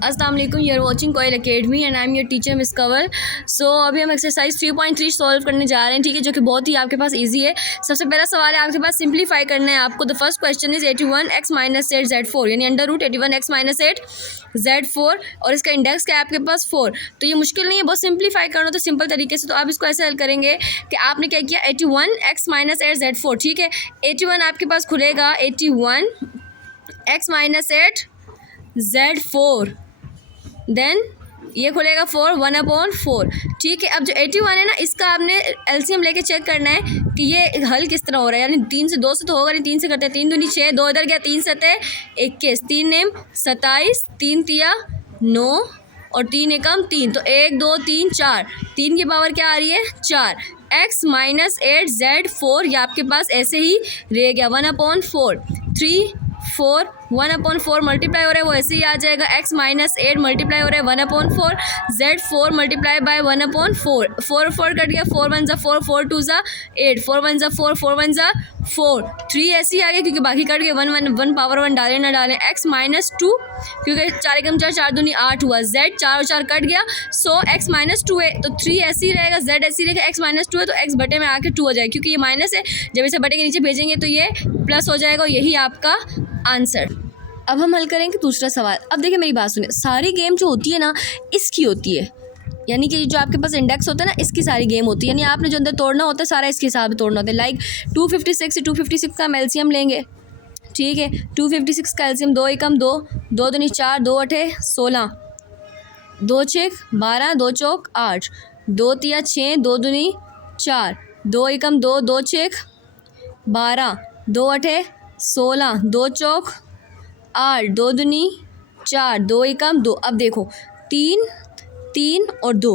अस्सलाम वालेकुम, you are watching Koyal academy and I am your teacher miss Kanwal. So अभी हम एक्सरसाइज 3.3 सॉल्व करने जा रहे हैं, ठीक है, जो कि बहुत ही आपके पास इजी है। सबसे पहला सवाल है आपके पास, सिंप्लीफाई करना है आपको। The first question is 81x minus 8 Z4 यानी under root 81x minus 8 Z4 और इसका इंडेक्स क्या है आपके पास 4। तो ये मुश्किल नहीं है, बहुत सिंप्लीफाई करना तो सिंपल तरीके से। तो आप इसको ऐसे हल करेंगे कि आपने क्या किया, 81x माइनस 8 Z4, ठीक है। 81 आपके पास खुलेगा 81x माइनस 8 Z4, देन ये खुलेगा 4 1/4, ठीक है। अब जो 81 है ना, इसका आपने एलसीएम लेके चेक करना है कि ये हल किस तरह हो रहा है। यानी 3 से 2 से तो होगा नहीं, 3 से करते हैं, 3 दूनी 6, 2 इधर गया, 3 सते 21, 3 नेम 27, 3 तिया 9 और 3 एकम 3, तो 1 2 3 4, 3 की पावर क्या आ रही है 4। x माइनस 8 Z4 ये आपके पास ऐसे ही रह गया 1/4, 3 4 1/4 मल्टीप्लाई हो रहा है वो ऐसे ही आ जाएगा। x माइनस 8 मल्टीप्लाई हो रहा है 1/4, Z4 मल्टीप्लाई बाय 1/4, 4 4 कट गया, 4 1 4, 4 2 8, 4 1 4, 4 1 4, 3 ऐसे ही आ गया क्योंकि बाकी कट गए, 1 1 1 पावर 1 डालें ना डालें। x माइनस 2 क्योंकि 4 एकम 4, 4 दूनी 8 हुआ, z 4 और 4 कट गया, सो x माइनस 2 है तो 3 ऐसे ही रहेगा, z ऐसे ही रहेगा, x माइनस 2 है तो x बटे में आके 2 हो जाएगा क्योंकि ये माइनस है। जब इसे बटे के नीचे भेजेंगे तो ये प्लस हो जाएगा और यही आपका आंसर। अब हम हल करेंगे दूसरा सवाल। अब देखिए मेरी बात सुनिए, सारी गेम जो होती है ना इसकी होती है, यानी कि जो आपके पास इंडेक्स होता है ना इसकी सारी गेम होती है, यानी आपने जो अंदर तोड़ना होता है सारा इसके हिसाब से तोड़ना होता है। लाइक 256 से 256 का हम एलसीएम लेंगे, ठीक है। 256 का एलसीएम 2 एकम 2, 2 दूनी 4, 2 अठे 16, 2 छेक 12, 2 चौक 8, 2 तिया 6, 2 दूनी 4, 2 एकम 2, 2 छेक 12, 2 अठे 16, 2 चौक 8, 2 दूनी 4, 2 एकम 2। अब देखो 3 3 और 2,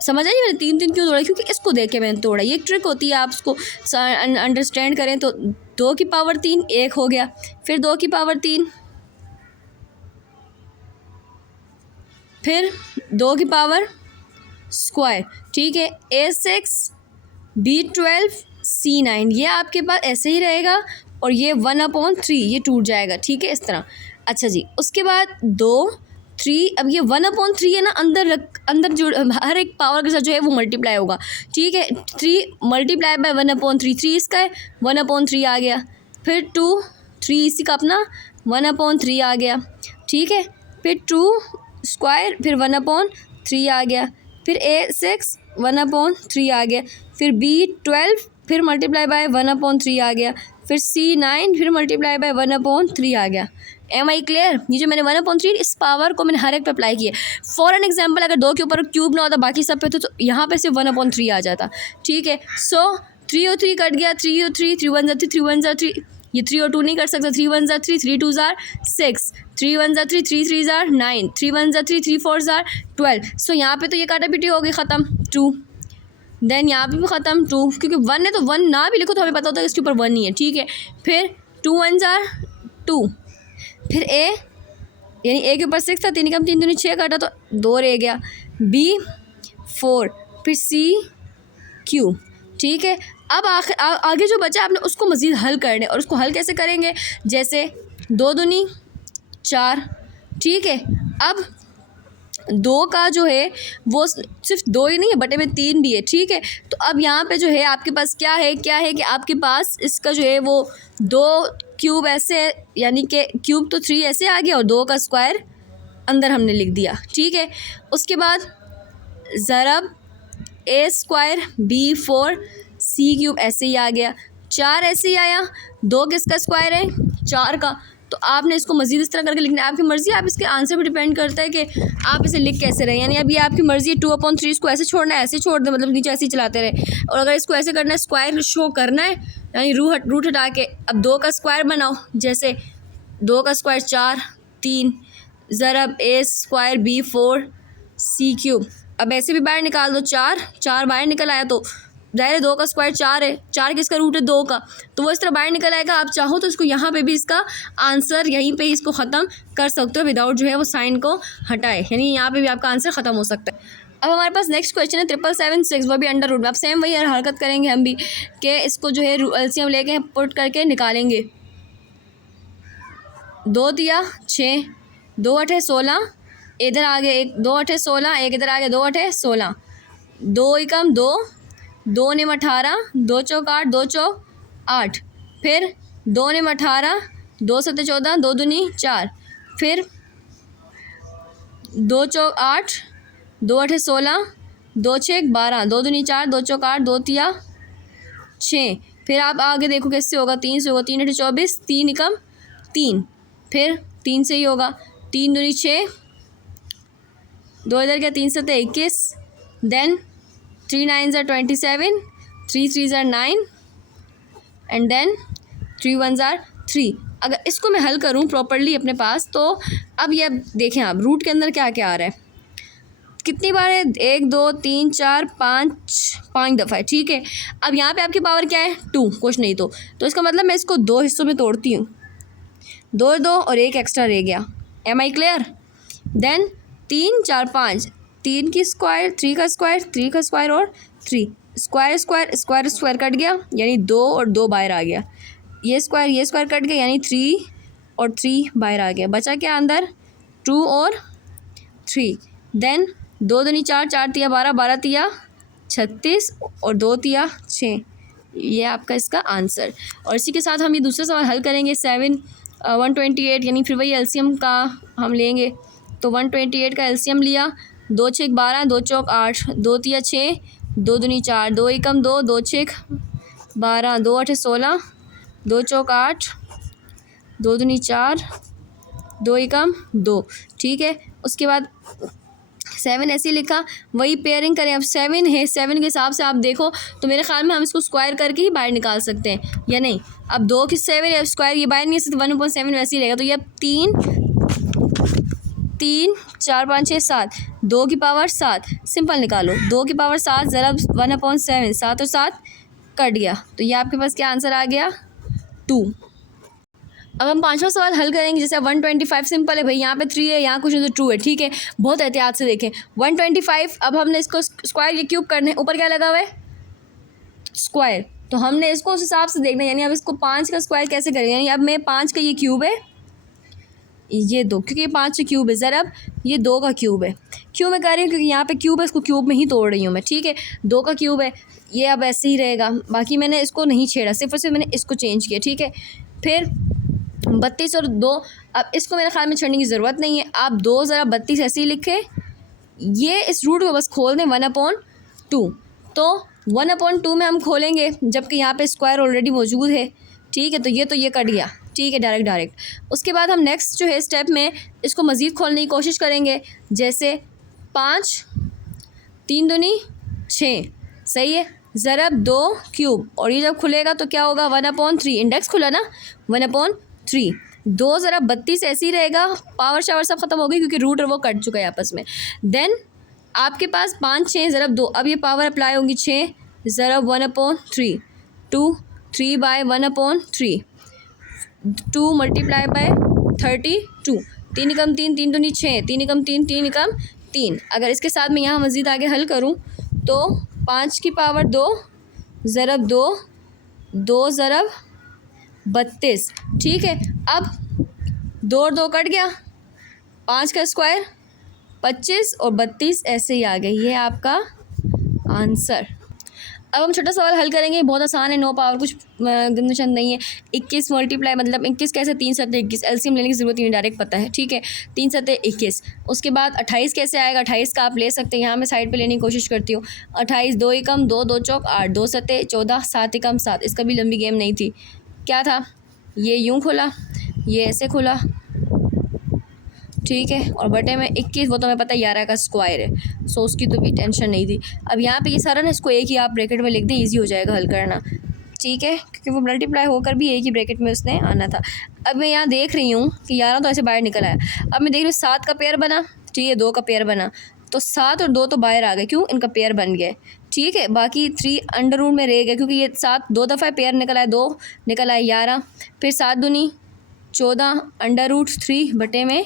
समझ आई मैंने 3 3 क्यों तोड़ा, क्योंकि इसको देख के मैंने तोड़ा। ये ट्रिक होती है, आप इसको अंडरस्टैंड करें तो 2 की पावर 3 1 हो गया, फिर 2 की पावर 3, फिर 2 की पावर स्क्वायर, ठीक है। A6 B12 C9 ये आपके पास ऐसे ही रहेगा और ये 1/3 ये टूट जाएगा, ठीक है, इस तरह। अच्छा जी, उसके बाद 2 3, अब ये 1/3 है ना, अंदर जो हर एक पावर के साथ जो है वो मल्टीप्लाई होगा, ठीक है। 3 मल्टीप्लाई बाय 1/3, 3 इसका है 1/3 आ गया, फिर 2 3 इसी का अपना 1/3 आ गया, ठीक है। फिर 2 स्क्वायर, फिर 1/3 आ गया, फिर A6 1/3 आ गया, फिर B12 फिर मल्टीप्लाई बाय 1/3 आ गया, फिर C9 फिर मल्टीप्लाई बाय 1/3 आ गया। Am I clear? ये जो मैंने 1/3 इस पावर को मैंने हर एक पे अप्लाई किया। फॉर एन एग्जाम्पल अगर 2 के ऊपर क्यूब ना होता बाकी सब पे तो यहाँ पे सिर्फ 1/3 आ जाता, ठीक है। सो 3 और 3 कट गया, 3 और 3, 3 1 3, 3 1 3, ये 3 और 2 नहीं कर सकता, 3 1 3, 3 2 6, 3 1 3, 3 3 9, 3 1 3, 3 4 12। सो यहाँ पे तो ये काटा पीटी हो गई, ख़त्म 2, देन यहाँ पे भी ख़त्म 2, क्योंकि 1 है तो 1 ना भी लिखो तो हमें पता होता है इसके ऊपर 1 ही है, ठीक है। फिर 2 1 2, फिर A यानी A के ऊपर 6 था, 3 कम 3 दूनी 6 काटा तो 2 रह गया, B 4, फिर C Q, ठीक है। अब आगे जो बचा आपने उसको मज़ीद हल करना है, और उसको हल कैसे करेंगे, जैसे 2 दूनी 4, ठीक है। अब 2 का जो है वो सिर्फ 2 ही नहीं है, बटे में 3 भी है, ठीक है। तो अब यहाँ पे जो है आपके पास क्या है कि आपके पास इसका जो है वो 2 क्यूब ऐसे, यानी कि क्यूब तो 3 ऐसे आ गया और 2 का स्क्वायर अंदर हमने लिख दिया, ठीक है। उसके बाद ज़रब A square B4 C cube ऐसे ही आ गया, 4 ऐसे ही आया, 2 किसका स्क्वायर है 4 का, तो आपने इसको मज़ीद इस तरह करके लिखना है। आपकी मर्ज़ी, आप इसके आंसर पर डिपेंड करता है कि आप इसे लिख कैसे रहे, यानी अब ये आपकी मर्ज़ी है। 2/3 इसको ऐसे छोड़ना है, ऐसे छोड़ दें, मतलब नीचे ऐसे ही चलाते रहे, और अगर इसको ऐसे करना है स्क्वायर शो करना है, यानी रूट हटा के अब 2 का स्क्वायर बनाओ, जैसे 2 का square 4 3 ज़रब A square B4 C cube. अब ऐसे भी बाहर निकाल दो, 4 बाहर निकल आया तो ज़ाहिर है 2 का स्क्वायर 4 है, 4 किसका रूट है 2 का, तो वो इस तरह बाहर निकल आएगा। आप चाहो तो इसको यहाँ पे भी इसका आंसर यहीं पे इसको ख़त्म कर सकते हो विदाउट जो है वो साइन को हटाए, यानी यहाँ पे भी आपका आंसर ख़त्म हो सकता है। अब हमारे पास नेक्स्ट क्वेश्चन है 777 वो भी अंडर रूट में। अब सेम वही हरकत करेंगे हम भी कि इसको जो है एलसीएम लेके पुट करके निकालेंगे। 2 दिया 6, 2 8 16, इधर आगे एक 2 अठे 16, एक इधर आगे 2 अठे 16, 2 एकम 2, 2 निम 18, 2 चौक 8, 2 चौक 8, फिर 2 निम 18, 2 सत्ते 14, 2 दूनी 4, फिर 2 चौक 8, 2 अठे 16, 2 छः 12, 2 दूनी 4, 2 चौक 8, 2 तिया 6, फिर आप आगे देखो कैसे होगा, 3 से होगा, 3 अठे 24, 3 एकम 3, फिर 3 से ही होगा, 3 दूनी 6, 2 इधर गया, 3 सत्ते 21, देन 3 9 ज़ार 27, 3 3 ज़ार 9 एंड देन 3 1 ज़ार 3। अगर इसको मैं हल करूँ प्रॉपरली अपने पास, तो अब ये देखें आप रूट के अंदर क्या क्या आ रहा है, कितनी बार है, 1 2 3 4 5 दफ़ा है, ठीक है। अब यहाँ पे आपकी पावर क्या है, 2, कुछ नहीं तो इसका मतलब मैं इसको 2 हिस्सों में तोड़ती हूँ, 2 2 और 1 एक्स्ट्रा रह गया, एम आई क्लियर। देन 3 4 5, 3 की स्क्वायर, 3 का स्क्वायर, 3 का स्क्वायर और 3, square square square square cut गया, यानी 2 और 2 बाहर आ गया, ये स्क्वायर कट गया, यानी 3 और 3 बाहर आ गया, बचा क्या अंदर, 2 और 3। देन 2 दूनी 4, 4 तिया 12, 12 तिया 36 और 2 तिया 6, ये आपका इसका आंसर। और इसी के साथ हम ये दूसरा सवाल हल करेंगे, 128, यानी फिर वही एलसीएम का हम लेंगे, तो 128 का एलसीएम लिया, 2 6 12, 2 चौक 8, 2 तिया 6, 2 दूनी 4, 2 एकम 2, 2 6 12, 2 8 16, 2 चौक 8, 2 दूनी 4, 2 एकम 2, ठीक है। उसके बाद 7 ऐसे लिखा, वही पेयरिंग करें, अब 7 है, 7 के हिसाब से आप देखो तो मेरे ख्याल में हम इसको स्क्वायर करके ही बाहर निकाल सकते हैं, या नहीं। अब 2 की 7 या स्क्वायर ये बाहर नहीं है, 1/7 वैसे ही रहेगा, तो ये अब 3 3 4 5 6 7, 2 की पावर 7, सिंपल निकालो, 2 की पावर 7 ज़रा 1/7, 7 और 7 कट गया, तो ये आपके पास क्या आंसर आ गया, 2। अब हम पांचवा सवाल हल करेंगे, जैसे 125 सिंपल है भाई, यहाँ पे 3 है, यहाँ कुछ नहीं तो 2 है, ठीक है, बहुत एहतियात से देखें। 125, अब हमने इसको स्क्वायर या क्यूब करने, ऊपर क्या लगा हुआ है, स्क्वायर, तो हमने इसको उस हिसाब से देखना है, यानी अब इसको 5 का स्क्वायर कैसे करेंगे, यानी अब मैं 5 का ये क्यूब है, ये 2, क्योंकि ये 5 से क्यूब है, ज़रा अब ये 2 का क्यूब है, क्यों मैं कर रही हूँ, क्योंकि यहाँ पे क्यूब है, इसको क्यूब में ही तोड़ रही हूँ मैं, ठीक है, 2 का क्यूब है, ये अब ऐसे ही रहेगा, बाकी मैंने इसको नहीं छेड़ा, सिर्फ और सिर्फ मैंने इसको चेंज किया, ठीक है। फिर 32 और 2, अब इसको मेरे ख्याल में छेड़ने की ज़रूरत नहीं है, आप 2 ज़रा 32 ऐसे ही लिखे, ये इस रूट को बस खोल दें 1/2, तो 1/2 में हम खोलेंगे, जबकि यहाँ पे स्क्वायर ऑलरेडी मौजूद है, ठीक है, तो ये कट गया, ठीक है, डायरेक्ट। उसके बाद हम नेक्स्ट जो है स्टेप में इसको मज़ीद खोलने की कोशिश करेंगे, जैसे 5 3 दूनी 6, सही है, ज़रब 2 क्यूब, और ये जब खुलेगा तो क्या होगा, 1/3, इंडेक्स खुला ना, 1/3, 2 ज़रा 32 ऐसे ही रहेगा, पावर शावर सब ख़त्म हो गई क्योंकि रूट और वो कट चुका है आपस में। देन आपके पास 5 6 ज़रब 2, अब ये पावर अप्लाई होंगी, 6 ज़रब 1/3, 2 3 बाय 1/3, 2 मल्टीप्लाई बाय 32, 3 एकम 3, 3 दूनी 6, 3 एकम 3, 3 एकम 3। अगर इसके साथ मैं यहाँ मज़ीद आगे हल करूँ तो 5 की पावर 2 ज़रब 2, 2 ज़रब 32, ठीक है। अब 2 और 2 कट गया, 5 का स्क्वायर 25 और 32 ऐसे ही आ गए, ये आपका आंसर। अब हम छोटा सवाल हल करेंगे, बहुत आसान है, 9 पावर, कुछ गिनचंद नहीं है। 21 मल्टीप्लाई, मतलब 21 कैसे, 3 7 21, एलसीएम लेने की ज़रूरत नहीं, डायरेक्ट पता है, ठीक है, 3 7 21। उसके बाद 28 कैसे आएगा, 28 का आप ले सकते हैं, यहाँ मैं साइड पे लेने की कोशिश करती हूँ। 28, 2 एकम 2, 2 चौक 8, 2 7 14, 7 एकम 7, इसका भी लंबी गेम नहीं थी, क्या था, ये यूँ खुला, ये ऐसे खुला, ठीक है, और बटे में 21, वो तो हमें पता है 11 का स्क्वायर है, सो उसकी तो भी टेंशन नहीं थी। अब यहाँ पे ये सारा ना, इसको एक ही आप ब्रैकेट में लिख दें, इजी हो जाएगा हल करना, ठीक है, क्योंकि वो मल्टीप्लाई होकर भी एक ही ब्रैकेट में उसने आना था। अब मैं यहाँ देख रही हूँ कि 11 तो ऐसे बाहर निकल आया, अब मैं देख रही हूँ 7 का पेयर बना, ठीक है, 2 का पेयर बना, तो 7 और 2 तो बाहर आ गए, क्यों, इनका पेयर बन गया, ठीक है, बाकी 3 अंडर रूट में रह गया, क्योंकि ये 7 2 दफ़ा पेयर निकल आया, 2 निकल आया 11, फिर 7 दूनी 14 अंडर रूट 3 बटे में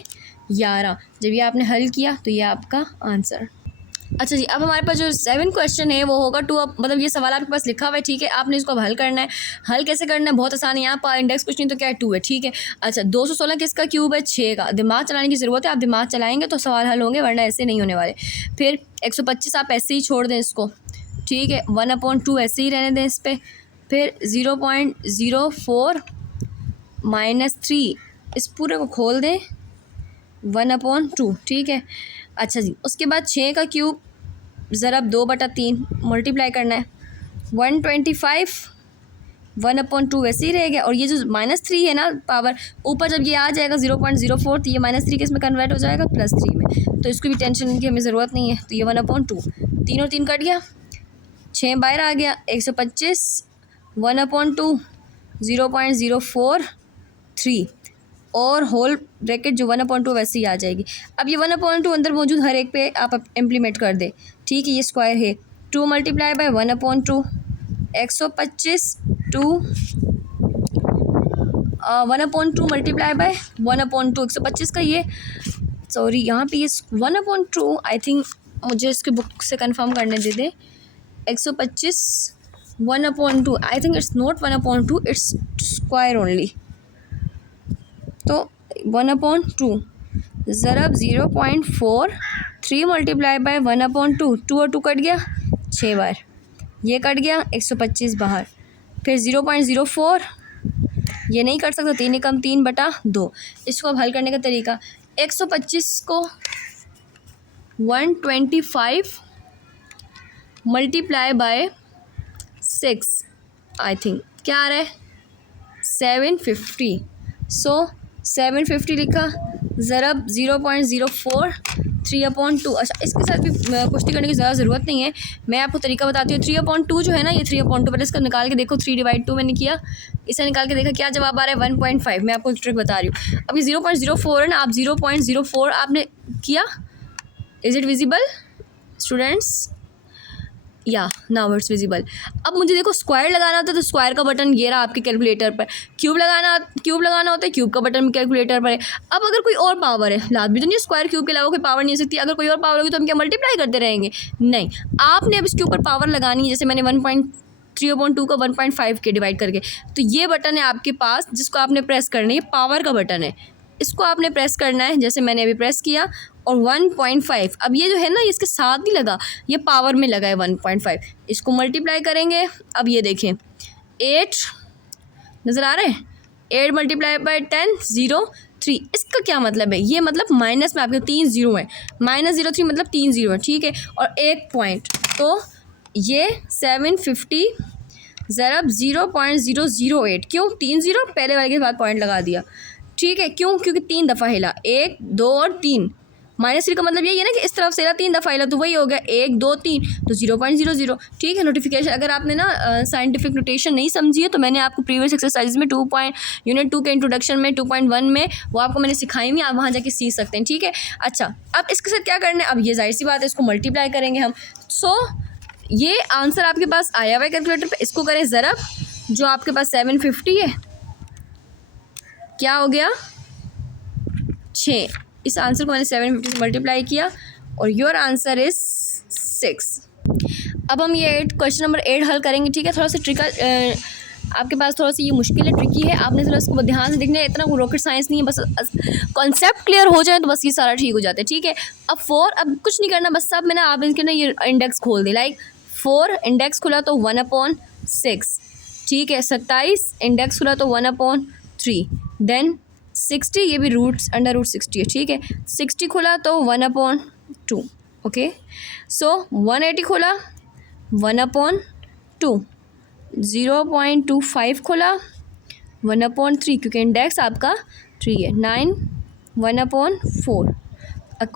11। जब ये आपने हल किया तो ये आपका आंसर। अच्छा जी, अब हमारे पास जो 7 क्वेश्चन है वो होगा 2, अब मतलब ये सवाल आपके पास लिखा हुआ है, ठीक है। आपने इसको अब हल करना है। हल कैसे करना है, बहुत आसान है। यहाँ पर इंडेक्स कुछ नहीं तो क्या है, 2 है, ठीक है। अच्छा, 216 किसका क्यूब है, 6 का। दिमाग चलाने की ज़रूरत है, आप दिमाग चलाएंगे तो सवाल हल होंगे, वरना ऐसे नहीं होने वाले। फिर 125 आप ऐसे ही छोड़ दें इसको, ठीक है। 1/2 ऐसे ही रहने दें इस पर। फिर 0.04 -3 इस पूरे को खोल दें, 1/2, ठीक है। अच्छा जी, उसके बाद 6 का क्यूब ज़रब 2/3 मल्टीप्लाई करना है, 125 1/2 वैसे ही रहेगा। और ये जो -3 है ना पावर, ऊपर जब ये आ जाएगा 0.04 तो ये -3 किस में कन्वर्ट हो जाएगा, +3 में। तो इसको भी टेंशन की हमें ज़रूरत नहीं है। तो ये 1/2, 3 और 3 कट गया, 6 बाहर आ गया, 125 1/2 0.043 और होल ब्रैकेट जो 1/2 वैसे ही आ जाएगी। अब ये 1/2 अंदर मौजूद हर एक पे आप इम्प्लीमेंट कर दें, ठीक है। ये स्क्वायर है, 2 मल्टीप्लाई बाय 1/2 125 2 1/2 मल्टीप्लाई बाय 1/2 125 का ये, सॉरी यहाँ पे ये 1/2 आई थिंक, मुझे इसके बुक से कंफर्म करने दे दे। 125 1/2 I think it's not 1/2, its square only. तो 1/2 ज़रब 0.4 3 मल्टीप्लाई बाय 1/2 2 और 2 कट गया, 6 बार ये कट गया, 125 बाहर। फिर 0.04 ये नहीं कर सकता, 3 एकम 3/2। इसको अब हल करने का तरीका, 125 को 125 मल्टीप्लाई बाय 6 आई थिंक क्या आ रहा है, 750। सो 750 लिखा, ज़रब 0.04 3/2। अच्छा, इसके साथ भी कुश्ती करने की ज़्यादा ज़रूरत नहीं है, मैं आपको तरीका बताती हूँ। 3/2 जो है ना, ये 3/2 पहले इसका निकाल के देखो, 3/2 मैंने किया, इसे निकाल के देखा क्या जवाब आ रहा है, 1.5। मैं आपको ट्रिक बता रही हूँ। अब ये 0.04 है ना, आप 0.04 आपने किया, इज़ इट विजिबल स्टूडेंट्स, या नाउ इट्स विजिबल। अब मुझे देखो स्क्वायर लगाना होता है तो स्क्वायर का बटन ये रहा आपके कैलकुलेटर पर, क्यूब लगाना होता है, क्यूब का बटन कैलकुलेटर पर है। अब अगर कोई और पावर है, लाजमी तो नहीं स्क्वायर क्यूब के अलावा कोई पावर नहीं हो सकती। अगर कोई और पावर होगी तो हम क्या मल्टीप्लाई करते रहेंगे, नहीं। आपने अब इसके ऊपर पावर लगानी है, जैसे मैंने 3/2 का 1.5 के डिवाइड करके, तो ये बटन है आपके पास जिसको आपने प्रेस करना है, ये पावर का बटन है, इसको आपने प्रेस करना है, जैसे मैंने अभी प्रेस किया। और 1.5 अब ये जो है ना, ये इसके साथ नहीं लगा, ये पावर में लगा है 1.5, इसको मल्टीप्लाई करेंगे। अब ये देखें 8 नज़र आ रहा है, 8 मल्टीप्लाई बाय 10 0.3। इसका क्या मतलब है, ये मतलब माइनस में आपके 3 0 है, -0.3 मतलब 3 0 है, ठीक है। और 1 पॉइंट, तो ये 750 ज़रब 0.008, क्यों 3 0 पहले वाले के बाद पॉइंट लगा दिया, ठीक है। क्यों, क्योंकि 3 दफ़ा हिला, 1 2 और 3। -3 का मतलब यही है ना कि इस तरफ से हिला, 3 दफ़ा हिला, तो वही हो गया 1 2 3, तो 0.00, ठीक है। नोटिफिकेशन अगर आपने ना साइंटिफिक नोटेशन नहीं समझी है तो मैंने आपको प्रीवियस एक्सरसाइज में यूनिट 2 के इंट्रोडक्शन में 2.1 में वो आपको मैंने सिखाई हुई, आप वहाँ जाके सीख सकते हैं, ठीक है। अच्छा, अब इसके साथ क्या करना है, अब ये जाहिर सी बात है, इसको मल्टीप्लाई करेंगे हम। सो ये आंसर आपके पास आया हुआ है कैलकुलेटर पर, इसको करें ज़रब, जो आपके पास 750 है, क्या हो गया 6। इस आंसर को मैंने 750 से मल्टीप्लाई किया और योर आंसर इज 6। अब हम ये क्वेश्चन नंबर 8 हल करेंगे, ठीक है। थोड़ा सा ट्रिकल आपके पास, थोड़ा सा ये मुश्किल है, ट्रिकी है, आपने थोड़ा इसको ध्यान से देखना है, इतना रॉकेट साइंस नहीं है, बस कॉन्सेप्ट क्लियर हो जाए तो बस ये सारा ठीक हो जाता है, ठीक है। अब 4, अब कुछ नहीं करना, बस अब मैंने आप इनके ना ये इंडेक्स खोल दी, लाइक 4 इंडेक्स खुला तो 1/6, ठीक है। 27 इंडेक्स खुला तो 1/3, देन 60, ये भी √60 है, ठीक है। 60 खुला तो 1/2, ओके। सो 180 खुला 1/2, 0.25 खुला 1/3, क्योंकि इंडेक्स आपका 3 है, 9 1/4,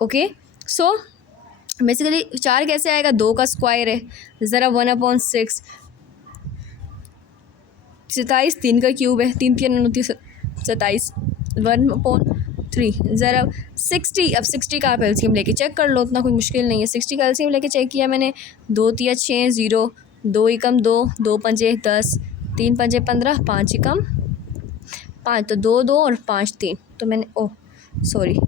ओके। सो बेसिकली 4 कैसे आएगा, 2 का स्क्वायर है, ज़रा 1/6, 27 3 का क्यूब है, 3 3 29 27 1/3, ज़रा 60। अब 60 का आप एलसीएम लेके चेक कर लो, उतना कोई मुश्किल नहीं है। 60 का एलसीएम लेके चेक किया मैंने, 2 3 6 0, 2 एकम 2, 2 पंजे 10, 3 पंजे 15, 5 एकम 5, तो 2 2 और 5 3, तो मैंने सॉरी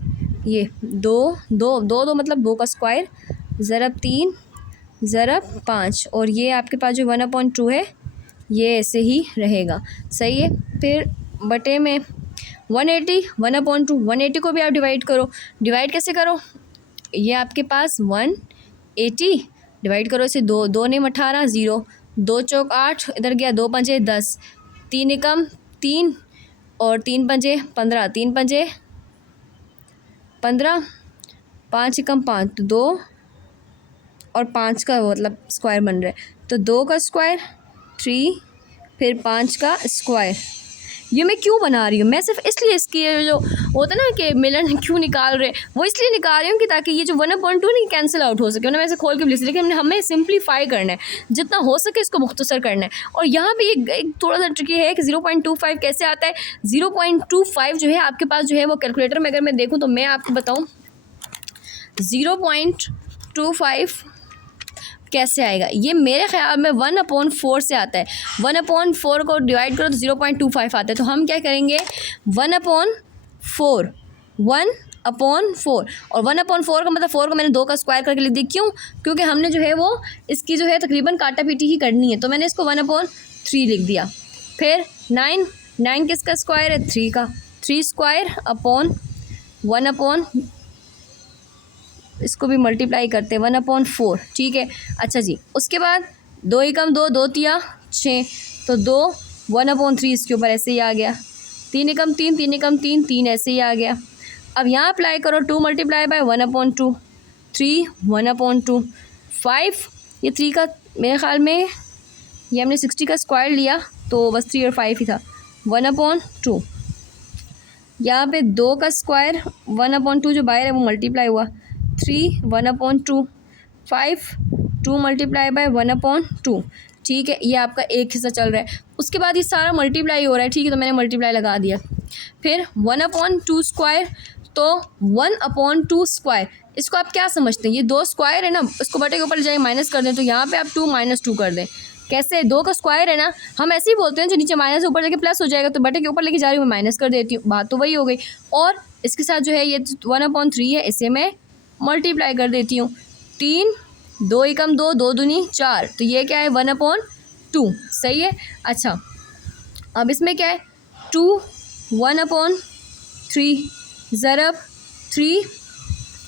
ये 2 2 2 2 मतलब 2 का स्क्वायर, ज़रब 3 ज़रब 5, और ये आपके पास जो 1/2 है ये ऐसे ही रहेगा। सही है। फिर बटे में 180, 1/2, 180 को भी आप डिवाइड करो। डिवाइड कैसे करो, ये आपके पास 180 डिवाइड करो इसे 2, 2 ने 18, 0, 2 चौक 8, इधर गया 2 पंजे 10, 3 एकम 3 और 3 पंजे 15, 3 पंजे 15, 5 एकम 5, तो 2 और 5 का मतलब स्क्वायर बन रहा है, तो 2 का स्क्वायर 3, फिर 5 का स्क्वायर। ये मैं क्यों बना रही हूँ, मैं सिर्फ इसलिए इसकी जो होता है ना कि मिलन क्यों निकाल रहे हैं, वो इसलिए निकाल रही हूँ कि ताकि ये जो 1/2 नहीं कैंसिल आउट हो सके। वरना मैं ऐसे खोल के भी लिख, लेकिन हमें सिंप्लीफाई करना है, जितना हो सके इसको मुख्तसर करना है। और यहाँ पे एक थोड़ा सा ट्रिकी है कि 0.25 कैसे आता है। 0.25 जो है आपके पास जो है वो कैलकुलेटर में अगर मैं देखूँ तो मैं आपको बताऊँ 0.25 कैसे आएगा। ये मेरे ख्याल में 1/4 से आता है। 1/4 को डिवाइड करो तो 0.25 आता है। तो हम क्या करेंगे 1/4, 1/4, और 1/4 का मतलब 4 को मैंने 2 का स्क्वायर करके लिख दी। क्यों, क्योंकि हमने जो है वो इसकी जो है तकरीबन काटा पीटी ही करनी है, तो मैंने इसको 1/3 लिख दिया। फिर 9 किसका स्क्वायर है, 3 का, 3 स्क्वायर अपॉन 1/, इसको भी मल्टीप्लाई करते हैं 1/4, ठीक है। अच्छा जी, उसके बाद 2 एकम 2, 2 तिया 6, तो 2 1/3 इसके ऊपर ऐसे ही आ गया। 3 एकम 3, 3 एकम 3, 3 ऐसे ही आ गया। अब यहाँ अप्लाई करो 2 मल्टीप्लाई बाय 1/2, 3 1/2, 5, ये 3 का मेरे ख्याल में ये हमने 60 का स्क्वायर लिया तो बस 3 और 5 ही था, 1/2। यहाँ पे 2 का स्क्वायर 1/2 जो बाहर है वो मल्टीप्लाई हुआ, 3 1/2, 5 2 मल्टीप्लाई बाय 1/2, ठीक है। ये आपका एक हिस्सा चल रहा है। उसके बाद ये सारा मल्टीप्लाई हो रहा है, ठीक है, तो मैंने मल्टीप्लाई लगा दिया। फिर 1/2 स्क्वायर, तो 1/2 स्क्वायर, इसको आप क्या समझते हैं, ये 2 स्क्वायर है ना, इसको बटे के ऊपर ले जाके माइनस कर दें, तो यहाँ पे आप 2 - 2 कर दें। कैसे, 2 का स्क्वायर है ना, हम ऐसे ही बोलते हैं, जो नीचे माइनस ऊपर जाके प्लस हो जाएगा, तो बटे के ऊपर लेके जा रही हूँ मैं माइनस कर देती हूँ, बात तो वही हो गई। और इसके साथ जो है ये 1/3 है, इसे मैं मल्टीप्लाई कर देती हूँ। 3 2 एकम 2, 2 दूनी 4, तो ये क्या है 1/2, सही है। अच्छा, अब इसमें क्या है 2 1/3 ज़रब 3,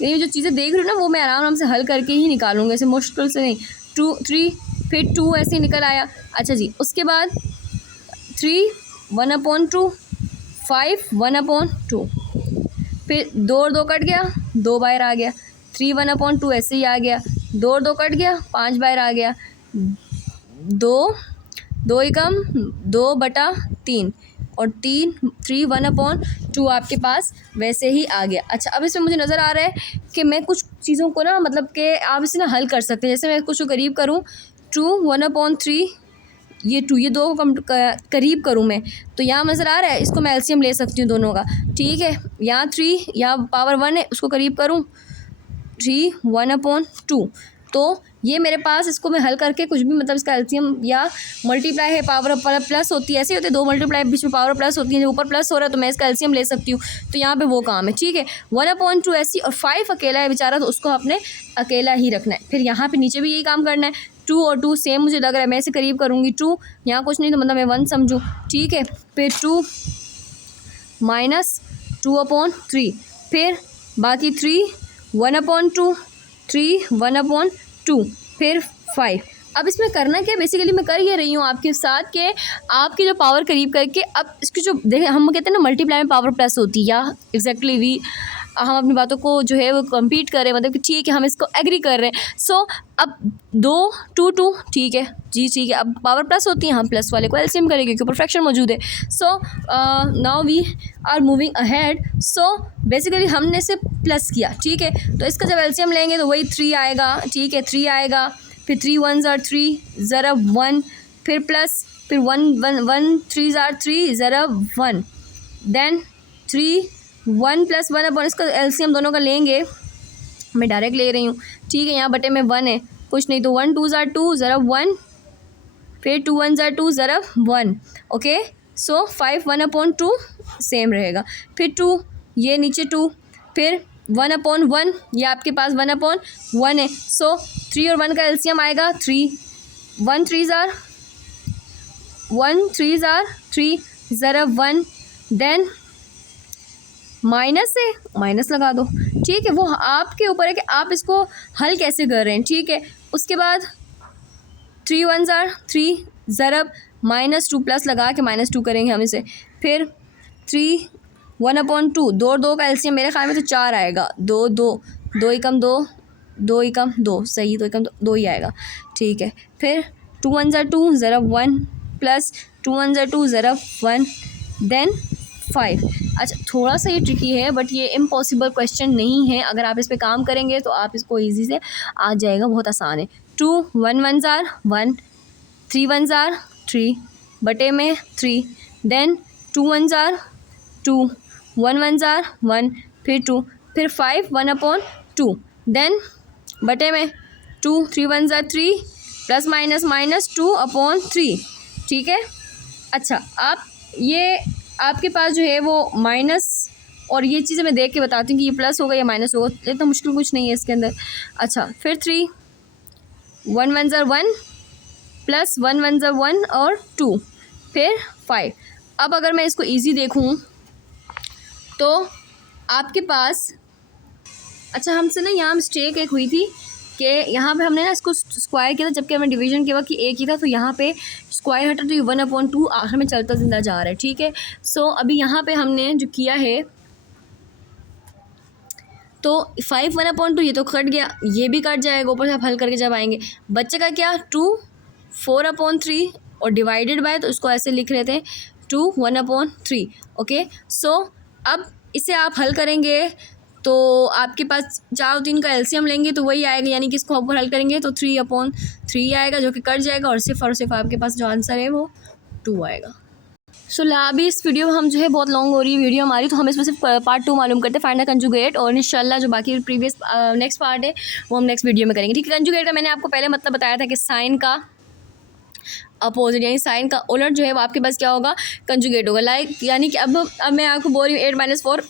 ये जो चीज़ें देख रही हूँ ना वो मैं आराम से हल करके ही निकालूंगी, ऐसे मुश्किल से नहीं। 2 3, फिर 2 ऐसे ही निकल आया। अच्छा जी, उसके बाद 3 1/2, 5 1/2, फिर 2 और 2 कट गया, 2 बाहर आ गया, 3 1/2 ऐसे ही आ गया, 2 और 2 कट गया, 5 बाहर आ गया, 2 एकम 2/3, और 3 1/2 आपके पास वैसे ही आ गया। अच्छा, अब इसमें मुझे नज़र आ रहा है कि मैं कुछ चीज़ों को ना मतलब कि आप इसे ना हल कर सकते हैं। जैसे मैं कुछ करीब करूँ 2 1/3, ये 2 ये 2 को करीब करूँ मैं, तो यहाँ नज़र आ रहा है, इसको मैं एलसीएम ले सकती हूँ दोनों का, ठीक है। यहाँ 3, यहाँ पावर 1 है, उसको करीब करूँ 3 1/2, तो ये मेरे पास, इसको मैं हल करके कुछ भी मतलब इसका एलसीएम या मल्टीप्लाई है, पावर प्लस होती है, ऐसे होते हैं 2 मल्टीप्लाई बीच में पावर प्लस होती है, ऊपर प्लस हो रहा है तो मैं इसका एलसीएम ले सकती हूँ, तो यहाँ पे वो काम है, ठीक है। 1/2 ऐसी, और 5 अकेला है बेचारा, तो उसको आपने अकेला ही रखना है। फिर यहाँ पे नीचे भी यही काम करना है, 2 और 2 सेम मुझे लग रहा है, मैं इसे करीब करूँगी 2, यहाँ कुछ नहीं तो मतलब मैं 1 समझूँ, ठीक है। फिर 2 - 2/3, फिर बाकी 3 1/2, 3 1/2, फिर 5। अब इसमें करना क्या है, बेसिकली मैं कर ये रही हूँ आपके साथ कि आपकी जो पावर करीब करके, अब इसकी जो देखें, हम कहते हैं ना मल्टीप्लाई में पावर प्लस होती है, या एग्जैक्टली वी हम अपनी बातों को जो है वो कम्पीट कर रहे हैं, मतलब कि ठीक है हम इसको एग्री कर रहे हैं। सो अब 2 2 2, ठीक है जी, ठीक है। अब पावर प्लस होती है, हम प्लस वाले को एलसीएम करेंगे क्योंकि फ्रैक्शन मौजूद है। So now we are moving ahead. So basically हमने इसे प्लस किया, ठीक है, तो इसका जब एलसीएम लेंगे तो वही 3 आएगा, ठीक है, 3 आएगा, फिर 3 1s are 3 ज़रब 1, फिर प्लस, फिर 1 1 3s are 3 ज़रब 1, देन 3 1 + 1 अपन इसका एलसीएम दोनों का लेंगे, मैं डायरेक्ट ले रही हूँ, ठीक है। यहाँ बटे में 1 है, कुछ नहीं, तो 1 2s are 2 ज़रब 1, फिर 2 1s are 2 ज़रब 1, ओके। सो 5 1/2 सेम रहेगा, फिर 2, ये नीचे 2, फिर 1/1, ये आपके पास 1/1 है। सो 3 और 1 का एलसीएम आएगा 3, 1 3s are 3, ज़रा 1, देन माइनस है, माइनस लगा दो, ठीक है। वो आपके ऊपर है कि आप इसको हल कैसे कर रहे हैं, ठीक है। उसके बाद 3 1s are 3, ज़रब -2 प्लस लगा के -2 करेंगे हम इसे। फिर 3 1/2, 2 का एलसीएम मेरे ख्याल में तो 4 आएगा, 2 2 2 एकम 2, 2 एकम 2, सही, 2 एकम 2 ही आएगा, ठीक है। फिर 2 1s are 2, ज़रब 1 प्लस 2 1s are 2, ज़रब 1, देन 5। अच्छा, थोड़ा सा ये ट्रिकी है बट ये इम्पॉसिबल क्वेश्चन नहीं है। अगर आप इस पे काम करेंगे तो आप इसको इजी से आ जाएगा, बहुत आसान है। 2 1 1s are 1, 3 1s are 3 बटे में 3, then 2 1s are 2, 1 1s are 1, फिर 2, फिर 5 1/2, देन बटे में 2, 3 1s are 3 प्लस माइनस 2/3, ठीक है। अच्छा, आप ये आपके पास जो है वो माइनस और ये चीज़ें मैं देख के बताती हूँ कि ये प्लस होगा या माइनस होगा, इतना मुश्किल कुछ नहीं है इसके अंदर। अच्छा, फिर 3 1 1s are 1 plus 1 1s are 1 और 2, फिर 5। अब अगर मैं इसको इजी देखूँ तो आपके पास, अच्छा हमसे ना यहाँ मिस्टेक एक हुई थी कि यहाँ पे हमने ना इसको स्क्वायर किया था जबकि हमने डिवीजन किया कि एक ही था, तो यहाँ पे स्क्वायर हटा तो ये 1/2 आखिर में चलता जिंदा जा रहा है, ठीक है। सो अभी यहाँ पे हमने जो किया है तो 5 1/2 ये तो कट गया, ये भी कट जाएगा, ऊपर से आप हल करके जब आएंगे बच्चे का क्या 2 4/3 और डिवाइडेड बाय, तो इसको ऐसे लिख रहे थे 2 1/3, ओके। सो अब इसे आप हल करेंगे तो आपके पास 4 और 3 का एलसीएम लेंगे तो वही आएगा, यानी कि इसको ऊपर हल करेंगे तो 3/3 आएगा जो कि कट जाएगा और सिर्फ आपके पास जो आंसर है वो 2 आएगा। सो अभी इस वीडियो में हम जो है बहुत लॉन्ग हो रही है वीडियो हमारी, तो हम इसमें सिर्फ पार्ट 2 मालूम करते हैं, फाइंड द कंजुगेट, और इंशाल्लाह जो बाकी प्रीवियस नेक्स्ट पार्ट है वो हम नेक्स्ट वीडियो में करेंगे, ठीक है। कंजुगेट का मैंने आपको पहले मतलब बताया था कि साइन का अपोजिट यानी साइन का उलट जो है वो आपके पास क्या होगा, कंजुगेट होगा। लाइक यानी कि अब मैं आपको बोल रही हूँ 8 - 4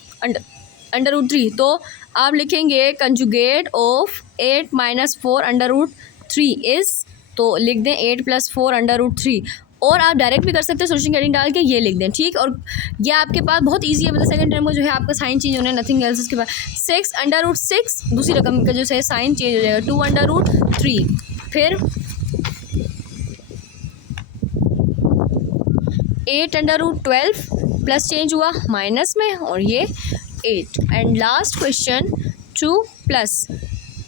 √3, तो आप लिखेंगे कंजुगेट ऑफ 8 - 4 √3 इज़, तो लिख दें 8 + 4 √3, और आप डायरेक्ट भी कर सकते हैं सोल्यूशन हेडिंग डाल के, ये लिख दें, ठीक। और ये आपके पास बहुत इजी है, मतलब सेकंड टर्म को जो है आपका साइन चेंज होना है, नथिंग एल्स। इसके बाद 6 √6 दूसरी रकम का जो है साइन चेंज हो जाएगा 2 √3, फिर 8 √12 प्लस चेंज हुआ माइनस में और ये 8, एंड लास्ट क्वेश्चन 2 प्लस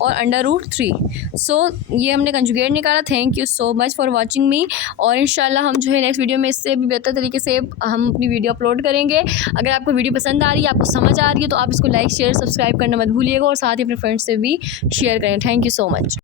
और √3। सो ये हमने कंजुगेट निकाला। Thank you so much for watching me, और इंशाल्लाह हम जो है नेक्स्ट वीडियो में इससे भी बेहतर तरीके से हम अपनी वीडियो अपलोड करेंगे। अगर आपको वीडियो पसंद आ रही है, आपको समझ आ रही है, तो आप इसको लाइक शेयर सब्सक्राइब करना मत भूलिएगा और साथ ही अपने फ्रेंड्स से भी शेयर करें। Thank you so much.